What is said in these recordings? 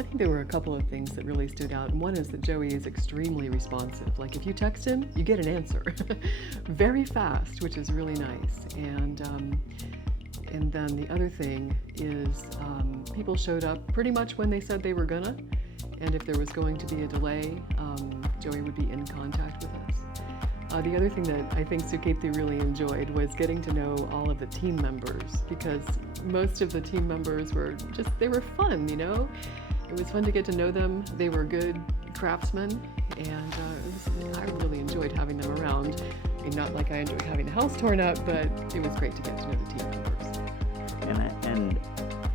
I think there were a couple of things that really stood out. And one is that Joey is extremely responsive. Like if you text him, you get an answer very fast, which is really nice. And then the other thing is people showed up pretty much when they said they were gonna. And if there was going to be a delay, Joey would be in contact with us. The other thing that I think Sukepti really enjoyed was getting to know all of the team members, because most of the team members were they were fun, you know? It was fun to get to know them. They were good craftsmen, and I really enjoyed having them around. I mean, not like I enjoyed having the house torn up, but it was great to get to know the team members. And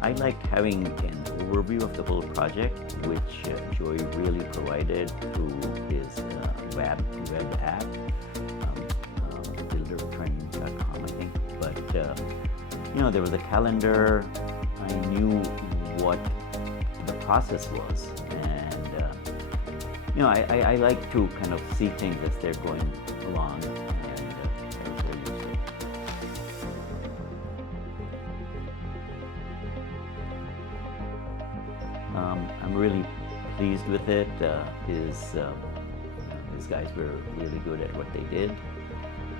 I liked having an overview of the whole project, which Joey really provided through his web app, buildertraining.com, I think. But there was a calendar. I knew what the process was, and I like to kind of see things as they're going along, and that was very useful. I'm really pleased with it. His guys were really good at what they did,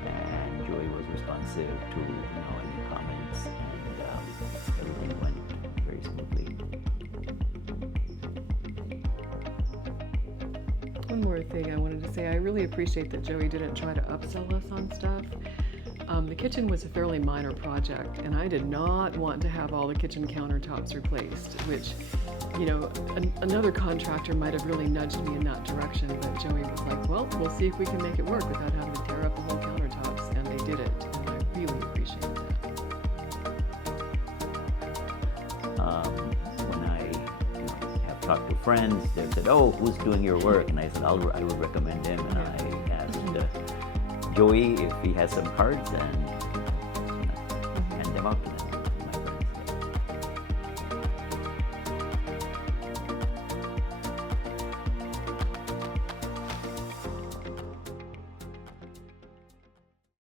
and Joey was responsive to any comments, and everything went very smoothly. One more thing I wanted to say, I really appreciate that Joey didn't try to upsell us on stuff. The kitchen was a fairly minor project, and I did not want to have all the kitchen countertops replaced, which, another contractor might have really nudged me in that direction, but Joey was like, well, we'll see if we can make it work without having to tear up the whole countertops, and they did it, and I really appreciate that. When I have talked to friends, they said, oh, who's doing your work? And I said, I would recommend him, and I asked Joey if he has some cards, and